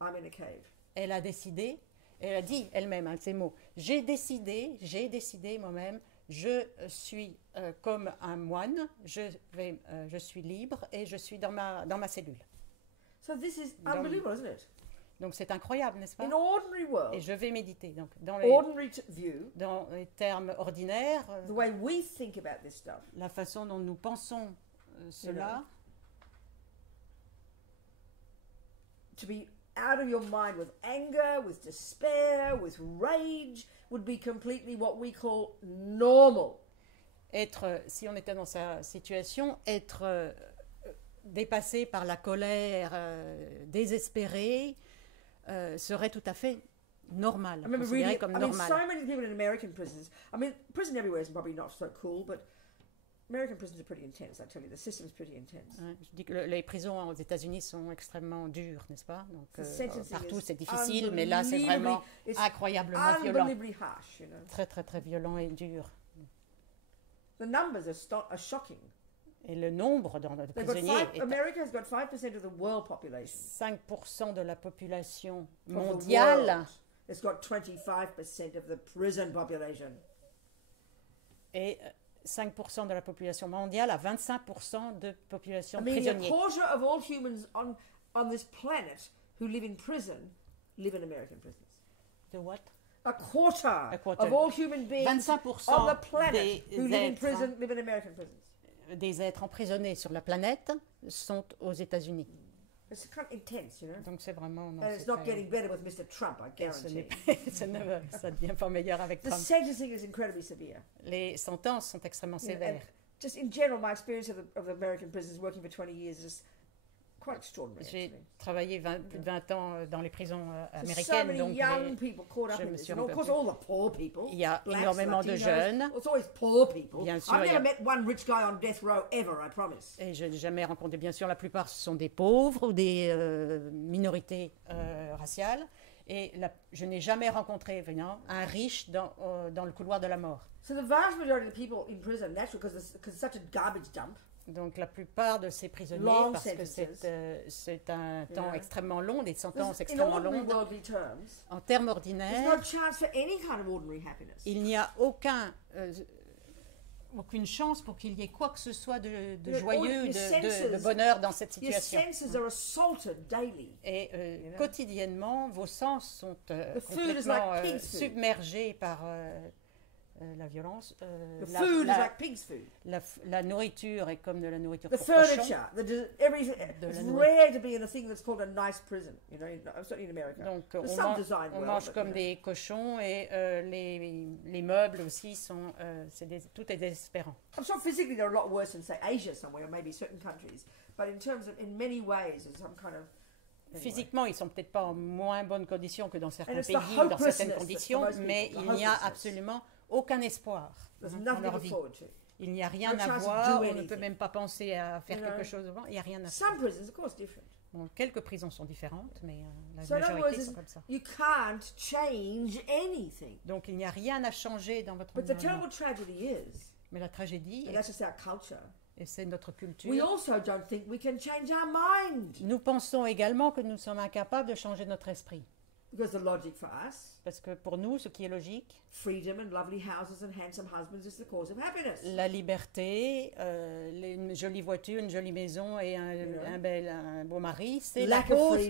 I'm in a cave. Elle a décidé, elle a dit elle-même, hein, ces mots, j'ai décidé moi-même, je suis comme un moine, je suis libre et je suis dans ma cellule. So this is Dans- unbelievable, isn't it? Donc c'est incroyable, n'est-ce pas? In ordinary Et world, je vais méditer. Donc dans ordinary view, les termes ordinaires, the way we think about this stuff, la façon dont nous pensons cela, to be out of your mind with anger, with despair, with rage, would be completely what we call normal. si on était dans sa situation, être dépassé par la colère, désespéré, serait tout à fait normal, I remember considéré reading, comme I mean, normal. so many people in American prisons. I mean, prison everywhere is probably not so cool, but American prisons are pretty intense, I tell you. The system's pretty intense. Ouais, je dis que les prisons aux États-Unis sont extrêmement dures, n'est-ce pas? Donc, The sentencing partout is c'est difficile, mais là c'est vraiment it's incroyablement violent. unbelievably harsh, you know. Très très très violent et dur. The numbers are shocking. Et le nombre de They've got prisonniers est America has got 5% of the world population. 5% de la population Of the mondiale. world. It's got 25% of the prison population. Et 5% de la population mondiale à 25% de population I mean, a prisonnière. quarter of all humans on this planet who live in prison live in American prisons. De what? A quarter quarter. of all human beings 25% on the planet des who live in êtres, prison live in American prisons. Des êtres emprisonnés sur la planète sont aux États-Unis. It's kind of intense, you know. Donc c'est vraiment... non, And it's c'est not très- getting better with Mr. Trump, I et ce guarantee. n'est- ça ne devient pas meilleur avec The Trump. sentencing is incredibly severe. Les sentences sont extrêmement You know, and sévères. just in general, my experience of the American prisons working for 20 years is quite extraordinary. J'ai Actually. travaillé plus de 20 ans dans les prisons There's so américaines, many donc young people caught up je in me this. suis And of course, rencontrée. all the poor people. il y a Blacks, énormément de Latinos, jeunes. It's always poor people. Bien sûr, I've il y a- never met one rich guy on death row ever, I promise. Et je n'ai jamais rencontré, bien sûr, la plupart ce sont des pauvres ou des minorités raciales. Et je n'ai jamais rencontré un riche dans le couloir de la mort. So the vast majority of people in prison, naturally, because it's such a garbage dump. Donc la plupart de ces prisonniers, parce que c'est un temps extrêmement long, des sentences extrêmement longues, en termes ordinaires, il n'y a aucune chance pour qu'il y ait quoi que ce soit de joyeux, de bonheur dans cette situation. Et quotidiennement, vos sens sont complètement submergés par la violence. La nourriture est comme de la nourriture pour cochon. Donc on mange comme des cochons et les meubles aussi tout est désespérant. I'm sure physically they're a lot worse in, say, Asia somewhere, or maybe certain countries, but in terms of, in many ways, there's some kind of... Physiquement, ils ne sont peut-être pas en moins bonnes conditions que dans certains pays ou dans certaines conditions, mais il n'y a absolument aucun espoir dans leur vie. Il n'y a rien à voir, on ne peut même pas penser à faire quelque chose devant, il n'y a rien à faire. Bon, quelques prisons sont différentes, mais la majorité sont comme ça. Donc il n'y a rien à changer dans votre environnement. Mais la tragédie, et c'est notre culture, nous pensons également que nous sommes incapables de changer notre esprit. Parce que pour nous, ce qui est logique, la liberté, une jolie voiture, une jolie maison et un beau mari, c'est la cause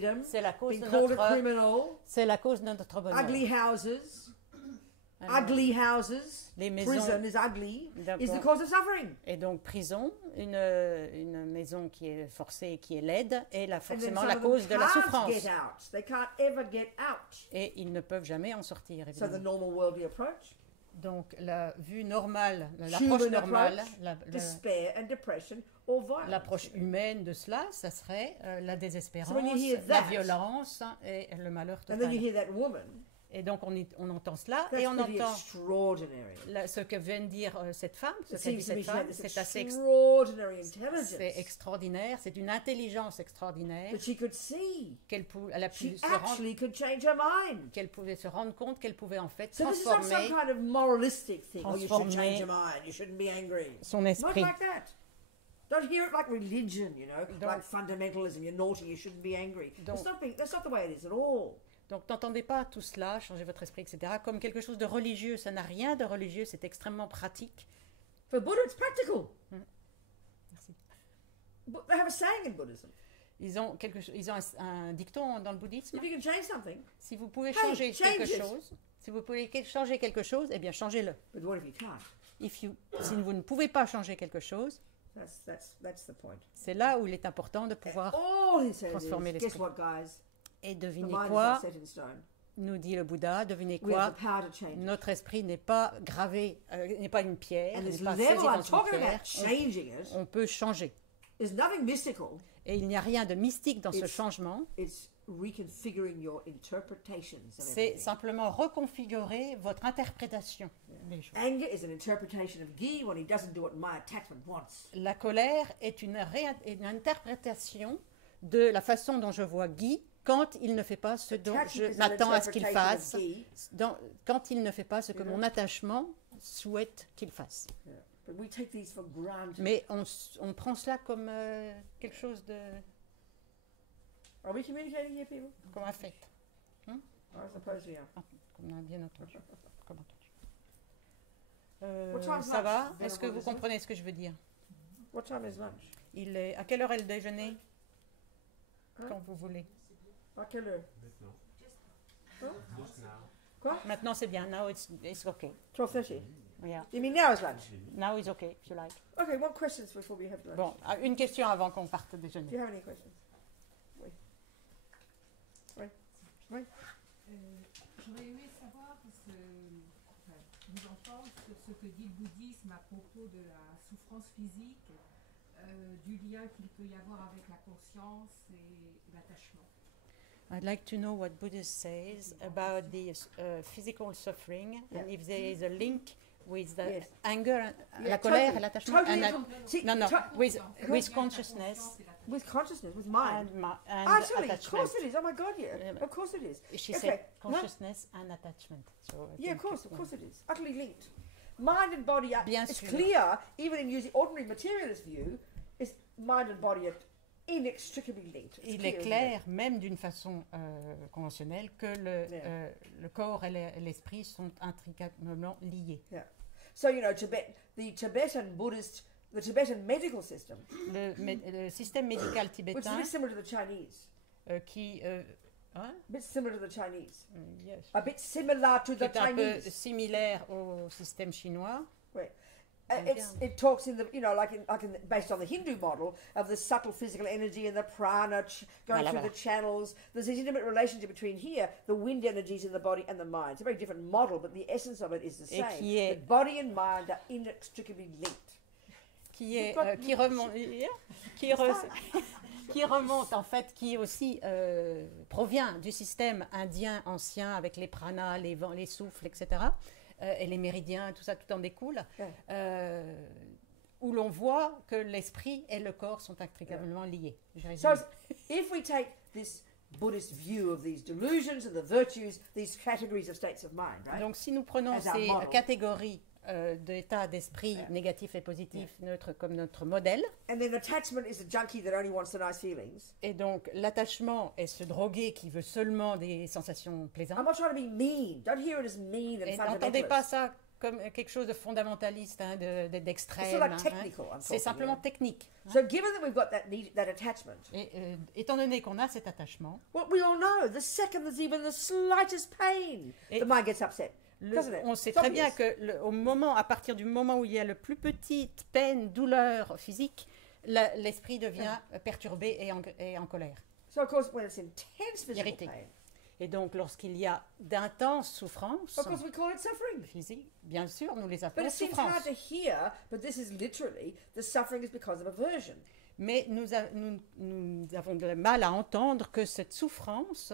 de notre bonheur. Ugly houses, les maisons, prison is ugly, is the cause of suffering. Et donc prison, une maison qui est forcée, qui est laide, est forcément la cause de la souffrance. They can't ever get out. Et ils ne peuvent jamais en sortir. So the normal worldly approach. Donc la vue normale, l'approche normale, despair and depression or violence. L'approche humaine de cela, ça serait la désespérance, la violence et le malheur total. And then you hear that woman. Et donc on entend cela et on entend ce que vient de dire cette femme, c'est assez extraordinaire, c'est une intelligence extraordinaire qu'elle pouvait se rendre compte qu'elle pouvait en fait transformer son esprit. Don't hear it like religion, like fundamentalism, you're naughty, you shouldn't be angry. That's not the way it is at all. Donc n'entendez pas tout cela, changer votre esprit, etc., comme quelque chose de religieux. Ça n'a rien de religieux, c'est extrêmement pratique. For Buddha, it's practical. Merci. But they have a saying in Buddhism. Ils ont un dicton dans le bouddhisme. If you can change something, si vous pouvez changer quelque chose, eh bien changez-le. But what if you can't? Si vous ne pouvez pas changer quelque chose, that's the point. C'est là où il est important de pouvoir transformer l'esprit. Guess what, guys? Et devinez quoi, nous dit le Bouddha, devinez quoi, notre esprit n'est pas gravé, n'est pas une pierre, n'est pas saisi dans une pierre, on peut changer. Et il n'y a rien de mystique dans ce changement, c'est simplement reconfigurer votre interprétation des choses. La colère est une interprétation de la façon dont je vois Guy quand il ne fait pas ce dont je m'attends à ce qu'il fasse, quand il ne fait pas ce que mon attachement souhaite qu'il fasse. Mais on prend cela comme quelque chose de... Comme un fait. Comme on a bien entendu. Ça va? Est-ce que vous comprenez ce que je veux dire? À quelle heure est le déjeuner? Quand vous voulez. À quelle heure? Quoi? Maintenant c'est bien. Now it's okay. 12:30. Yeah. You mean now is lunch? Now is okay, if you like. Okay, one question before we have lunch. Bon, une question avant qu'on parte déjeuner. Do you have any questions? Oui. J'aurais aimé savoir, parce que vous entendre sur ce que dit le bouddhisme à propos de la souffrance physique, du lien qu'il peut y avoir avec la conscience et l'attachement. I'd like to know what Buddhism says about the physical suffering and if there is a link with the anger, la colère et l'attachement. With consciousness. With consciousness, with mind. And Actually, attachment. of course it is. Oh my God, yeah. Of course it is. She said consciousness and attachment. So yeah, of course it is. Utterly linked. Mind and body are, Bien it's sûr. clear, even in using ordinary materialist view, is mind and body are inextricably linked. Il est clair, même d'une façon conventionnelle, que le corps et l'esprit sont intricatement liés. Yeah. So, you know, the Tibetan medical system, Le système médical which is tibétain, very similar to the Chinese. qui, A bit similar to the Chinese. yes, A bit similar to qui the est un peu Chinese. similaire au système chinois. Right. It talks in the, you know, based on the Hindu model of the subtle physical energy and the prana going through the channels. There's this intimate relationship between here, the wind energies in the body and the mind. It's a very different model, but the essence of it is the same. The body and mind are inextricably linked. Qui remonte en fait, qui aussi provient du système indien ancien avec les pranas, les vents, les souffles, etc. Et les méridiens, tout ça, tout en découle, où l'on voit que l'esprit et le corps sont intrinsèquement liés. So, if we take this Buddhist view of these delusions and the virtues, these categories of states of mind, right? Donc, si nous prenons ces catégories d'état d'esprit négatif et positif neutre comme notre modèle. And then attachment is the junkie that only wants the nice feelings. Et donc l'attachement est ce drogué qui veut seulement des sensations plaisantes. I'm not trying to be mean. Don't hear it as mean and et fundamentalist. n'entendez pas ça comme quelque chose de fondamentaliste, hein, d'extrême. It's like technical, c'est simplement technique. So given that we've got that attachment. Et étant donné qu'on a cet attachement. Well, we all know the second there's even the slightest pain, the mind gets upset. On sait très bien que à partir du moment où il y a le plus petite peine, douleur physique, l'esprit devient perturbé et en colère. So of course, when it's intense physical pain, et donc lorsqu'il y a d'intenses souffrances, of course we call it suffering. Physique, bien sûr, nous les appelons but it seems souffrances. hard to hear, but this is literally the suffering is because of aversion. Mais nous avons de mal à entendre que cette souffrance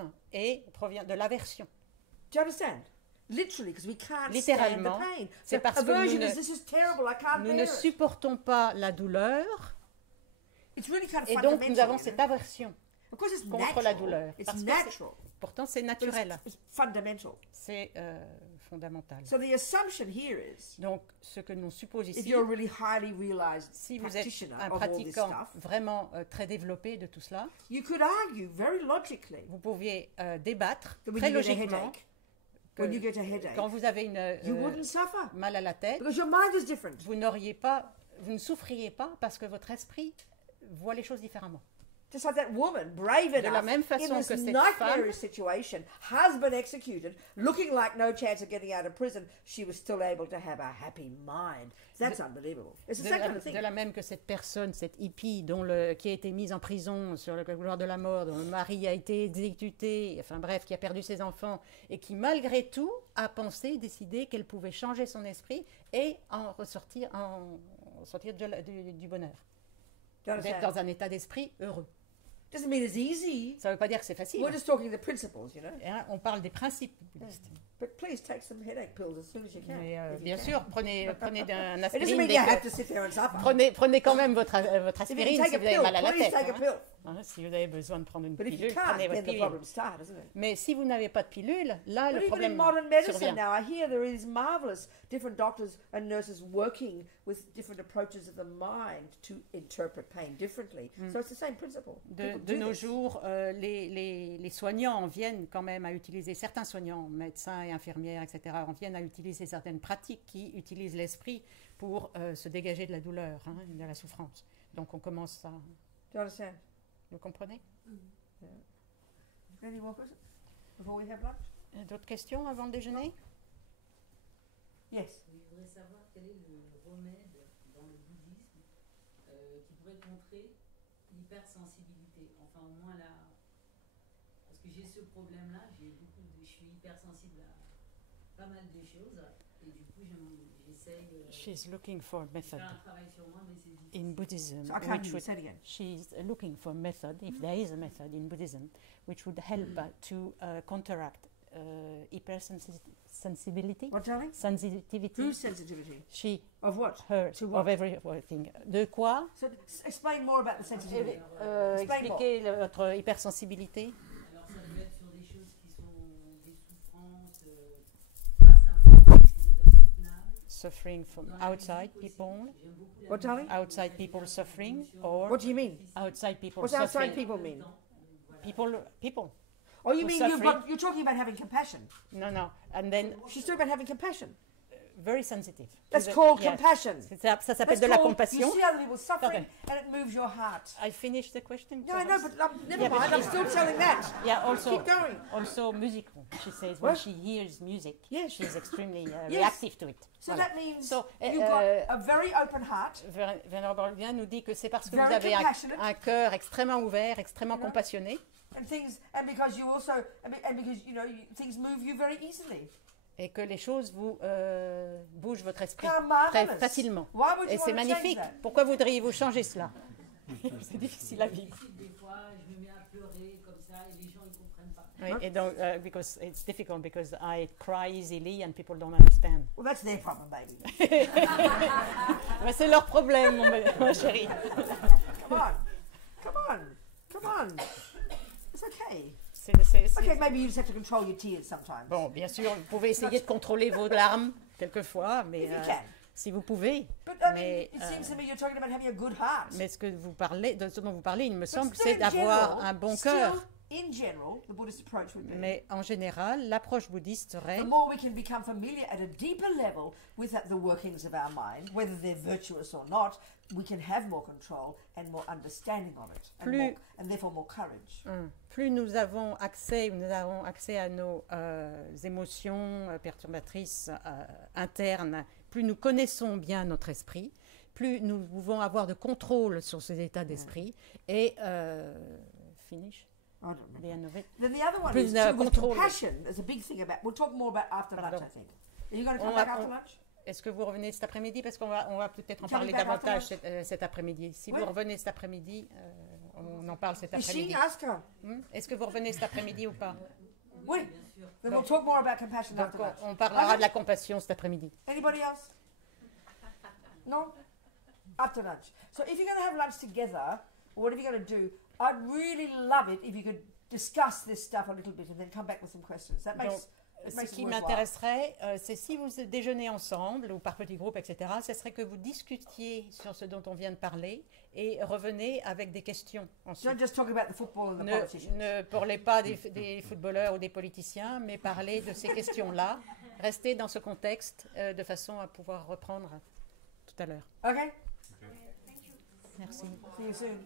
provient de l'aversion. Do you understand? Literally, because we can't littéralement, stand the pain. c'est parce que this is terrible, I can't nous ne supportons pas la douleur. It's really kind of et donc nous avons cette aversion contre la douleur. It's natural. Pourtant c'est naturel. It's fundamental. C'est fondamental. So the assumption here is, donc ce que nous suppose ici, if you're really highly realized si vous êtes un of pratiquant all this stuff, vraiment très développé de tout cela, you could argue very logically, vous pouviez débattre that when très you get a logiquement. headache, when you get a headache, quand vous avez you wouldn't suffer mal à la tête, because your mind is different. vous ne souffriez pas parce que votre esprit voit les choses différemment. Just like that woman, brave enough, de la même façon in this que cette nightmarish situation, husband executed, looking like no chance of getting out of prison, she was still able to have a happy mind. That's unbelievable. It's the same kind of thing. De la même que cette personne, cette hippie qui a été mise en prison sur le couloir de la mort, dont le mari a été exécuté, enfin bref, qui a perdu ses enfants, et qui malgré tout a pensé, décidé qu'elle pouvait changer son esprit et sortir du bonheur. D'être dans un état d'esprit heureux. Doesn't mean it's easy. Ça ne veut pas dire que c'est facile. We're just talking the principles, you know. On parle des principes bouddhistes. But please take some headache pills as soon as you can. Mais, bien sûr, prenez un It doesn't aspirine. mean you have to sit there and suffer. Prenez quand même votre aspirine si vous avez mal à la tête. Take a pill. Si vous avez besoin de prendre une But if you pilule, can't, prenez votre then the pilule. problem starts, isn't it? Mais si vous n'avez pas de pilule, là, But le even problème in modern medicine survient. now, I hear there is marvelous different doctors and nurses working with different approaches of the mind to interpret pain differently. So it's the same principle. De nos jours, les soignants viennent quand même à utiliser, certains soignants, médecins et infirmières, etc., viennent à utiliser certaines pratiques qui utilisent l'esprit pour se dégager de la douleur, de la souffrance. Donc on commence à... Do you understand? Vous comprenez? Yeah. Any more questions before we have lunch? D'autres questions avant le déjeuner? Yes. Je voudrais savoir quel est le remède dans le bouddhisme qui pourrait contrer l'hypersensibilité. Enfin, au moins là, parce que j'ai ce problème-là, je suis hypersensible à pas mal de choses, et du coup, j'essaye. She's looking for a method faire un travail sur moi, mais c'est difficile. in Buddhism. So I can't say it again. She's looking for a method, if there is a method in Buddhism, which would help to counteract hypersensibility. What, darling? Sensitivity. Whose sensitivity? She. Of what? Her. To what? Of everything. De quoi? So explain more about the sensitivity. Expliquer votre hypersensibilité. Alors ça peut être sur des choses qui sont des souffrances face à moi, des choses insoutenables. Suffering from outside people. What, darling? Outside people suffering, or What do you mean? outside people What suffering. outside people mean? People. Oh, you mean suffering. you're talking about having compassion? No. And then She's talking about having compassion. very sensitive. That's called Yes. compassion. Ça s'appelle That's de la called, compassion. you see other people suffering, Okay. and it moves your heart. I finished the question. Yeah, I know, but never Yeah, but mind. I'm she- still telling that. Yeah, also, Keep going. also musical. She says when What? she hears music, Yes. she's extremely Yes. reactive to it. So Voilà. that means So, you've got a very open heart. Venerable Bien nous dit que c'est parce que Very vous avez compassionate. un cœur extrêmement ouvert, extrêmement compassionné, And because you also, and because things move you very easily. et que les choses vous bougent votre esprit How très marvelous. facilement. Why would Et you c'est want to change magnifique. that? Pourquoi voudriez-vous changer cela? C'est difficile à vivre. Des fois, je me mets à pleurer comme ça et les gens ne comprennent pas. Oui, et donc, because it's difficult because I cry easily and people don't understand. Well, that's their problem, baby. Mais c'est leur problème, mon chéri. Come on. It's okay. C'est- Okay, maybe you just have to control your tears sometimes. Bon, bien sûr, vous pouvez essayer de contrôler vos larmes quelquefois, mais If you can. si vous pouvez. But I mean, Mais, it seems to me you're talking about having a good heart. Mais ce dont vous parlez, il me But semble, still c'est in d'avoir general- un bon still, cœur. In general, the Buddhist approach would be Mais en général, l'approche bouddhiste serait the more we can become familiar at a deeper level with the workings of our mind, whether they're virtuous or not, we can have more control and more understanding of it, and therefore more courage. plus nous avons accès à nos émotions perturbatrices internes, plus nous connaissons bien notre esprit, plus nous pouvons avoir de contrôle sur ces états d'esprit et finish. I don't remember. Bien nové. Then the other one Plus is de too, with contrôle. compassion. There's a big thing about. We'll talk more about after lunch, Pardon. I think. Are you going to come back after lunch? Est-ce que vous revenez cet après-midi? Parce qu'on va peut-être en Coming parler back davantage afterwards? cet après-midi. Si Oui. vous revenez cet après-midi, on en parle cet Is she? après-midi. Ask her. Est-ce que vous revenez cet après-midi ou pas? Oui. Then we'll talk more about compassion Donc after lunch. on parlera Okay. de la compassion cet après-midi. Anybody else? No? After lunch. So if you're going to have lunch together, or whatever you're going to do, I'd really love it if you could discuss this stuff a little bit and then come back with some questions. That Donc, makes ce it qui worthwhile. m'intéresserait, c'est si vous déjeunez ensemble ou par petits groupes, etc., ce serait que vous discutiez sur ce dont on vient de parler et revenez avec des questions ensuite. Don't just talk about the football and the politicians. Ne parlez pas des footballeurs ou des politiciens, mais parlez de ces questions-là. Restez dans ce contexte de façon à pouvoir reprendre tout à l'heure. Okay? Merci. See you soon.